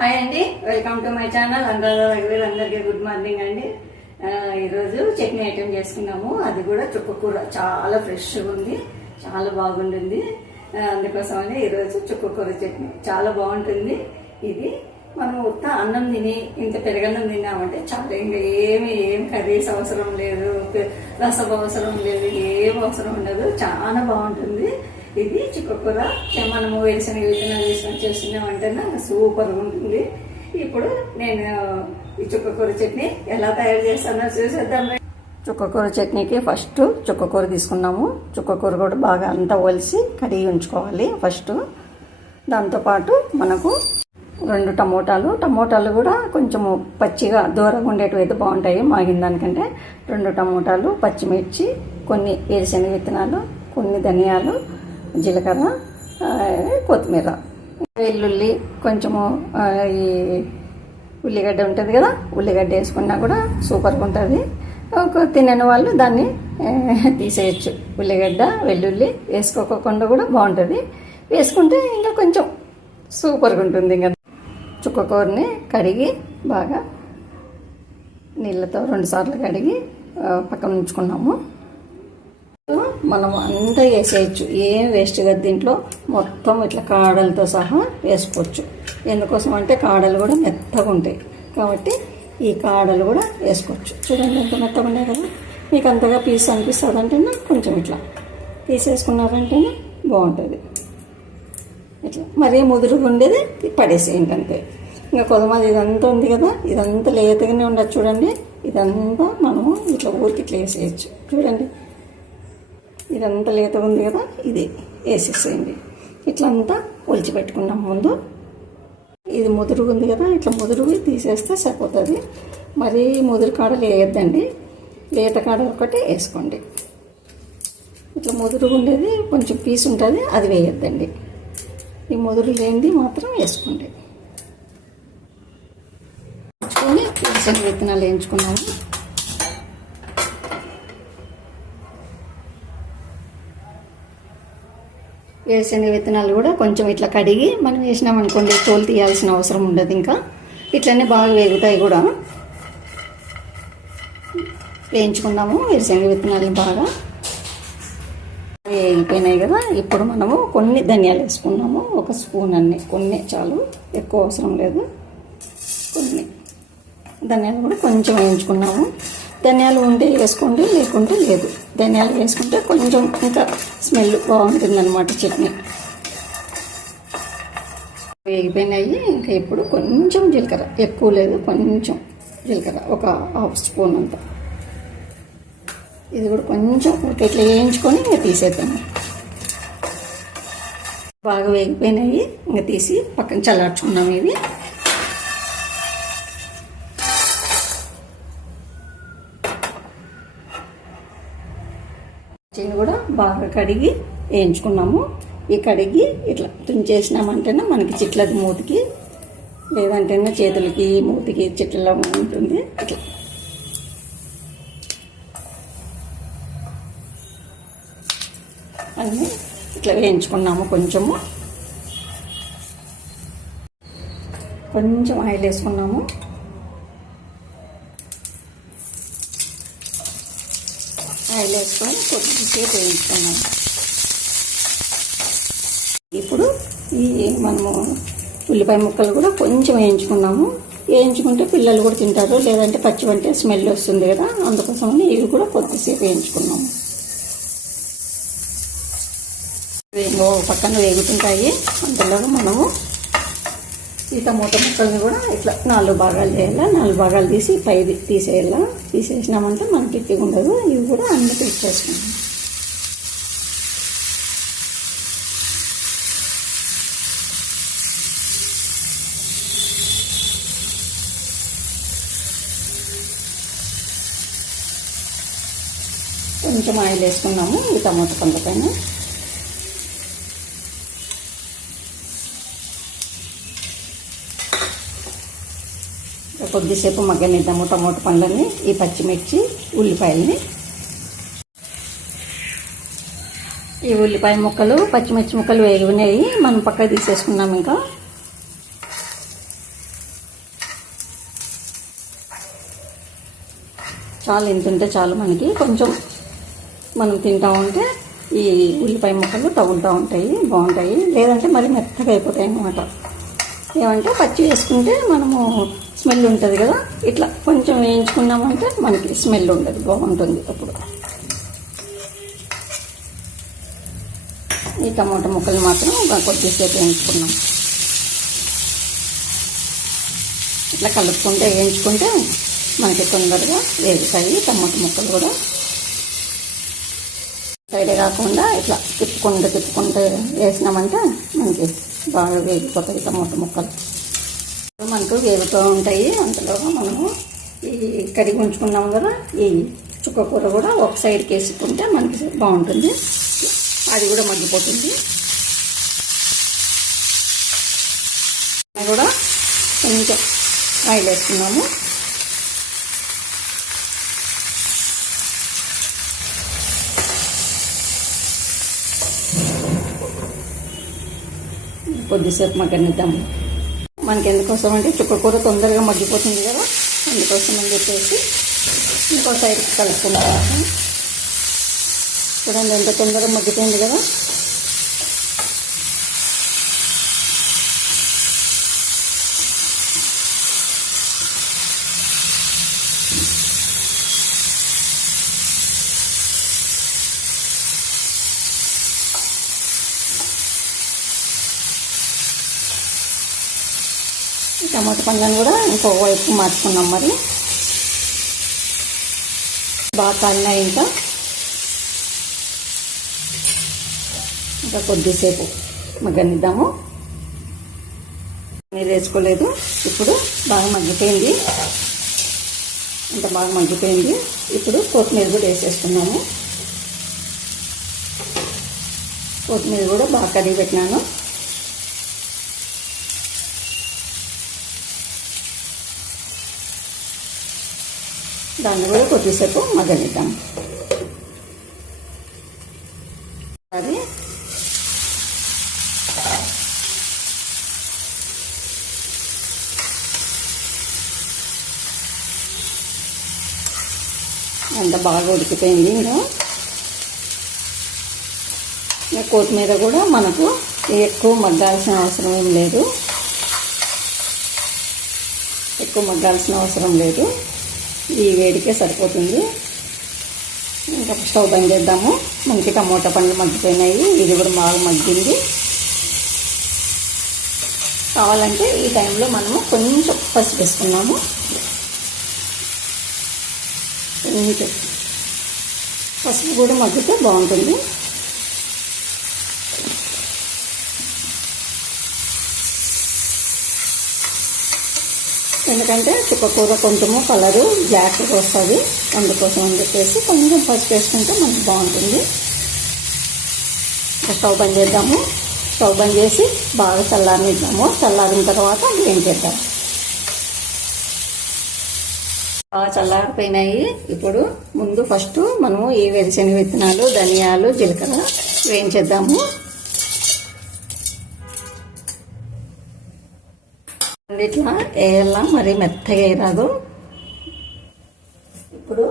Hi అండి welcome to my channel. అందరూ అందరికీ గుడ్ మార్నింగ్ అండి. ఈరోజు చట్నీ ఐటెం చేసుకున్నాము. అది కూడా చుక్కకూర చాలా ఫ్రెష్గా ఉంది. చాలా బాగుంటుంది. అందుకోసమని ఈరోజు చుక్కకూర చట్నీ. చాలా బాగుంటుంది. ఇది మనం ఉత్త అన్నం తిని ఇంత పెరగన్నం తిన్నామంటే చాలా ఇంకా ఏమి ఏం కర్రీస్ అవసరం లేదు రసం అవసరం లేదు ఏం అవసరం ఉండదు. చాలా బాగుంటుంది. ఇది చిక్కకూర. మనము వేరుశనగ విత్తనాలు వేసుకొని చేస్తున్నామంటే సూపర్ ఉంటుంది. ఇప్పుడు నేను ఈ చుక్కకూర చట్నీ ఎలా తయారు చేస్తానో చూసేద్దాం. చుక్కకూర చట్నీకి ఫస్ట్ చుక్కకూర తీసుకున్నాము. చుక్కకూర కూడా బాగా అంతా ఒలిసి కడిగి ఉంచుకోవాలి ఫస్ట్. దాంతోపాటు మనకు రెండు టమోటాలు. టమోటాలు కూడా కొంచెము పచ్చిగా దూరంగా ఉండేటివి అయితే బాగుంటాయి మాగిన దానికంటే. రెండు టమోటాలు పచ్చిమిర్చి కొన్ని వేరుశనగ విత్తనాలు కొన్ని ధనియాలు జీలకర్ర కొత్తిమీర. వెల్లుల్లి కొంచెము ఈ ఉల్లిగడ్డ ఉంటుంది కదా ఉల్లిగడ్డ వేసుకున్నా కూడా సూపర్గా ఉంటుంది. ఒక తినని వాళ్ళు దాన్ని తీసేయచ్చు. ఉల్లిగడ్డ వెల్లుల్లి వేసుకోకుండా కూడా బాగుంటుంది. వేసుకుంటే ఇంకా కొంచెం సూపర్గా ఉంటుంది ఇంకా. చుక్కకూరని కడిగి బాగా నీళ్ళతో రెండుసార్లు కడిగి పక్కన ఉంచుకున్నాము. మనం అంతా వేసేయచ్చు. ఏం వేస్ట్ కదా దీంట్లో. మొత్తం ఇట్లా కాడలతో సహా వేసుకోవచ్చు. ఎందుకోసం అంటే కాడలు కూడా మెత్తగా ఉంటాయి. కాబట్టి ఈ కాడలు కూడా వేసుకోవచ్చు. చూడండి ఎంత మెత్తగా ఉన్నాయి కదా. మీకు అంతగా పీస్ అనిపిస్తుంది అంటేనే కొంచెం ఇట్లా తీసేసుకున్నారంటేనే బాగుంటుంది. ఇట్లా. మరీ ముదురుగా ఉండేది పడేసేయండి అంతే ఇంకా కొదమది ఇదంతా ఉంది కదా ఇదంతా లేతగానే ఉండదు చూడండి. ఇదంతా మనము ఇట్లా ఊరికి ఇట్లా వేసేయచ్చు. చూడండి. ఇదంతా లేతగా ఉంది కదా ఇది వేసేసేయండి. ఇట్లా అంతా ఒలిచి పెట్టుకున్నాం ముందు. ఇది ముదురుగా ఉంది కదా ఇట్లా ముదురుగా తీసేస్తే సరిపోతుంది. మరీ ముదురు కాడలు వేయద్దండి లేత కాడలు ఒకటి వేసుకోండి. ఇట్లా ముదురుగా ఉండేది కొంచెం పీస్ ఉంటుంది అది వేయద్దండి. ఈ ముదురు లేనిది మాత్రం వేసుకోండి. వేసుకొని వేరుశనగ విత్తనాలు వేయించుకున్నాము వేరుశనగ విత్తనాలు కూడా కొంచెం ఇట్లా కడిగి మనం వేసినామనుకోండి తోలు తీయాల్సిన అవసరం ఉండదు ఇంకా. ఇట్లనే బాగా వేగుతాయి కూడా. వేయించుకున్నాము వేరుశనగ విత్తనాలు బాగా. వేగిపోయినాయి కదా ఇప్పుడు మనము కొన్ని ధనియాలు వేసుకున్నాము ఒక స్పూన్ అన్ని. కొన్ని చాలు ఎక్కువ అవసరం లేదు. కొన్ని. ధనియాలు కూడా కొంచెం వేయించుకున్నాము. ధనియాలు ఉంటే వేసుకోండి లేకుంటే లేదు. ధనియాలు వేసుకుంటే కొంచెం ఇంకా స్మెల్ బాగుంటుందన్నమాట చట్నీ. వేగిపోయినాయి ఇంకా ఇప్పుడు కొంచెం జీలకర్ర. ఎక్కువ లేదు కొంచెం జీలకర్ర. ఒక హాఫ్ స్పూన్ అంతా. ఇది కూడా కొంచెం ఒక ఇట్లా వేయించుకొని ఇంకా తీసేద్దాము. బాగా వేగిపోయినాయి. ఇంకా తీసి పక్కన చల్లార్చుకున్నాం ఇవి. చిన్న కూడా బాగా కడిగి వేయించుకున్నాము. ఈ కడిగి ఇట్లా తుంచేసినామంటేనే మనకి చిట్లది మూతికి లేదంటేనే చేతులకి మూతికి చిట్లలో ఉంటుంది. ఇట్లా అన్నీ ఇట్లా వేయించుకున్నాము కొంచెము. కొంచెం ఆయిల్ వేసుకున్నాము. ఆయిల్ వేసుకొని కొద్దిసేపు వేయించుకున్నాము. ఇప్పుడు ఈ మనము ఉల్లిపాయ ముక్కలు కూడా కొంచెం వేయించుకున్నాము. వేయించుకుంటే పిల్లలు కూడా తింటారు లేదంటే పచ్చి వంటే స్మెల్ వస్తుంది కదా అందుకోసమని ఇవి కూడా కొద్దిసేపు వేయించుకున్నాము. పక్కన వేగుతుంటాయి. అందులో మనము ఈ టమోటా ముక్కల్ని కూడా ఇట్లా నాలుగు భాగాలు చేయాలా? నాలుగు భాగాలు తీసి పై తీసేయాలా? తీసేసినామంటే మనకి ఇట్టిగా ఉండదు. ఇవి కూడా అన్ని తెచ్చేసుకున్నాం కొంచెం ఆయిల్ వేసుకున్నాము. ఈ టమోటా పండ్ల పైన కొద్దిసేపు మగ్గనిద్దాము టమోటో పండ్లని ఈ పచ్చిమిర్చి ఉల్లిపాయలని. ఈ ఉల్లిపాయ ముక్కలు పచ్చిమిర్చి ముక్కలు వేగినాయి మనం పక్కకు తీసేసుకున్నాం ఇంకా. చాలా ఎంత ఉంటే చాలు మనకి. కొంచెం మనం తింటా ఉంటే ఈ ఉల్లిపాయ ముక్కలు తగులుతూ ఉంటాయి బాగుంటాయి. లేదంటే మరీ మెత్తగా అయిపోతాయి అన్నమాట. ఏమంటే పచ్చి వేసుకుంటే మనము స్మెల్ ఉంటుంది కదా? ఇట్లా కొంచెం వేయించుకున్నామంటే మనకి స్మెల్ ఉండదు బాగుంటుంది అప్పుడు. ఈ టమాటా ముక్కలు మాత్రం కొద్దిసేపు వేయించుకున్నాం. ఇట్లా కలుపుకుంటే వేయించుకుంటే మనకి తొందరగా వేగుతాయి టమాటా ముక్కలు కూడా. సైడ్ కాకుండా ఇట్లా తిప్పుకుంటూ తిప్పుకుంటూ వేసినామంటే మనకి బాగా వేగిపోతాయి టమాటా ముక్కలు. మనకు వేగుతూ ఉంటాయి. అంతలో మనము ఈ కడిగి ఉంచుకున్నాం కదా ఈ చుక్క కూర కూడా ఒక సైడ్కి వేసుకుంటే మనకి బాగుంటుంది. అది కూడా మగ్గిపోతుంది. కూడా కొంచెం ఆయిల్ వేసుకున్నాము. కొద్దిసేపు మగ్గనిద్దాము. మనకి ఎందుకోసం అంటే చుక్క కూర తొందరగా మగ్గిపోతుంది కదా అందుకోసం అని చెప్పేసి ఇంకో సైడ్కి కలుపుకుంటాము చూడండి ఎంత తొందరగా మగ్గిపోయింది కదా. ఈ టమాటా పండ్లను కూడా ఇంకో వైపు మార్చుకున్నాం మరి. బాగా కాలినాయి ఇంకా. ఇంకా కొద్దిసేపు మగ్గనిద్దాము. నీరు వేసుకోలేదు. ఇప్పుడు బాగా మగ్గిపోయింది. ఇంత బాగా మగ్గిపోయింది. ఇప్పుడు కొత్తిమీర కూడా వేసేస్తున్నాము. కొత్తిమీర కూడా బాగా కడిగి పెట్టినాను. దాన్ని కూడా కొద్దిసేపు మగ్గనిద్దాం. అది. అంత బాగా ఉడికిపోయింది ఇంకా ఇంకా కొత్తిమీర కూడా మనకు ఎక్కువ మగ్గాల్సిన అవసరం ఏం లేదు. ఎక్కువ మగ్గాల్సిన అవసరం లేదు. ఈ వేడికే సరిపోతుంది. ఇంకా స్టవ్ బంద్ చేద్దాము. మనకి టమోటా పండ్లు మగ్గిపోయినాయి. ఇది కూడా బాగా మగ్గింది. కావాలంటే ఈ టైంలో మనము కొంచెం పసుపు వేసుకున్నాము కొంచెం పసుపు కూడా మగ్గితే బాగుంటుంది. ఎందుకంటే చుక్కకూర కొంచెము కలరు బ్లాక్ వస్తుంది. అందుకోసం అని చెప్పేసి కొంచెం పసుపు వేసుకుంటే మనకు బాగుంటుంది. స్టవ్ బంద్ చేద్దాము. స్టవ్ బంద్ చేసి బాగా చల్లారనిద్దాము చల్లారిన తర్వాత ఏం చేద్దాం. బాగా చల్లారిపోయినాయి. ఇప్పుడు ముందు ఫస్ట్ మనము ఈ వెరిసిన విత్తనాలు ధనియాలు జీలకర్ర వేయించేద్దాము. ఇట్లా వేయాలా? మరి మెత్తగా వేయరాదు. ఇప్పుడు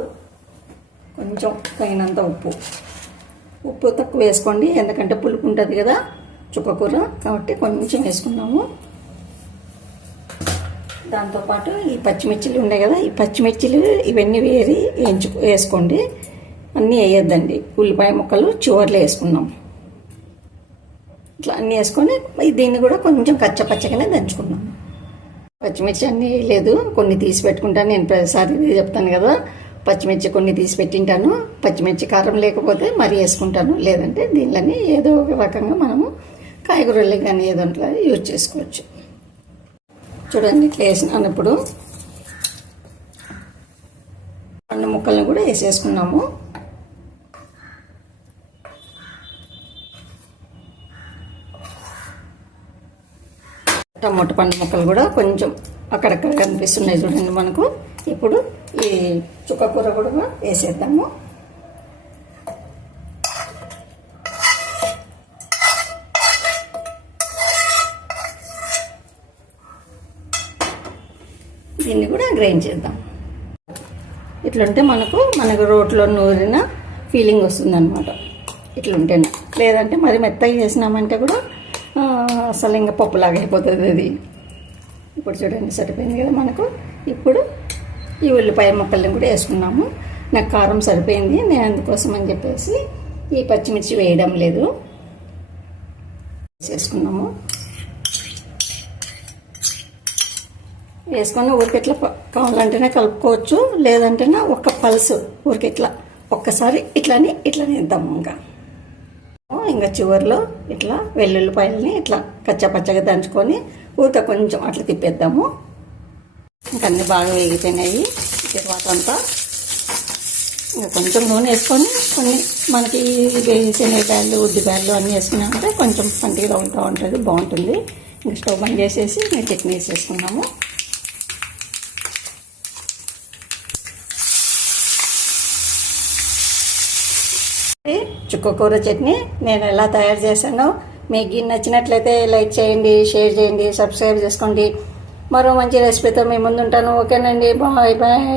కొంచెం తగినంత ఉప్పు. ఉప్పు తక్కువ వేసుకోండి. ఎందుకంటే పులుపు ఉంటుంది కదా చుక్కకూర కాబట్టి కొంచెం వేసుకున్నాము. దాంతోపాటు ఈ పచ్చిమిర్చిలు ఉన్నాయి కదా ఈ పచ్చిమిర్చిలు ఇవన్నీ వేరి వేయించు వేసుకోండి. అన్నీ వేయొద్దండి. ఉల్లిపాయ ముక్కలు చివర్లో వేసుకున్నాం ఇట్లా అన్నీ వేసుకొని దీన్ని కూడా కొంచెం కచ్చపచ్చగానే దంచుకున్నాం పచ్చిమిర్చి అన్నీ లేదు కొన్ని తీసి పెట్టుకుంటాను. నేను ప్రతిసారి చెప్తాను కదా పచ్చిమిర్చి కొన్ని తీసి పెట్టింటాను. పచ్చిమిర్చి కారం లేకపోతే మరీ వేసుకుంటాను. లేదంటే దీనిలోని ఏదో ఒక రకంగా మనము కాయగూరలు కానీ ఏదో యూజ్ చేసుకోవచ్చు. చూడండి ఇట్లా వేసినాను ఇప్పుడు. అన్న ముక్కలను కూడా వేసేసుకున్నాము. టమాటో పండు ముక్కలు కూడా కొంచెం అక్కడక్కడ కనిపిస్తున్నాయి చూడండి మనకు. ఇప్పుడు ఈ చుక్క కూర కూడా వేసేద్దాము. దీన్ని కూడా గ్రైండ్ చేద్దాం. ఇట్లుంటే మనకు మనకు రోట్లో నూరిన ఫీలింగ్ వస్తుంది అనమాట ఇట్లుంటేనే. లేదంటే మరి మెత్తగా చేసినామంటే కూడా అసలు ఇంకా పప్పులాగా అయిపోతుంది అది. ఇప్పుడు చూడండి సరిపోయింది కదా మనకు. ఇప్పుడు ఈ ఉల్లిపాయ ముక్కల్ని కూడా వేసుకున్నాము. నాకు కారం సరిపోయింది నేను అందుకోసం అని చెప్పేసి ఈ పచ్చిమిర్చి వేయడం లేదు. వేసుకున్నాము వేసుకొని ఊరికి ఇట్లా కావాలంటేనే కలుపుకోవచ్చు లేదంటేనే ఒక పల్స్ ఊరికి ఇట్లా ఒక్కసారి ఇట్లానే ఇట్లానే ఇద్దాము ఇంకా. ఇంకా చివరిలో ఇట్లా వెల్లుల్లిపాయలని ఇట్లా పచ్చా పచ్చగా దంచుకొని ఊరిక కొంచెం అట్లా తిప్పేద్దాము. ఇంకా అన్నీ బాగా వేగిపోయినాయి. తర్వాత అంతా ఇంకా కొంచెం నూనె వేసుకొని కొన్ని మనకి శనగకాయలు ఉద్దిపాయలు అన్నీ వేసుకున్నామంటే కొంచెం పంటిగా ఉంటా ఉంటుంది బాగుంటుంది. ఇంకా స్టవ్ బంద్ చేసేసి ఇంకా చట్నీ వేసేసుకున్నాము. చుక్కకూర చట్నీ నేను ఎలా తయారు చేశానో. మీకు నచ్చినట్లయితే లైక్ చేయండి షేర్ చేయండి సబ్స్క్రైబ్ చేసుకోండి. మరో మంచి రెసిపీతో మీ ముందు ఉంటాను ఓకేనండి. Bye bye.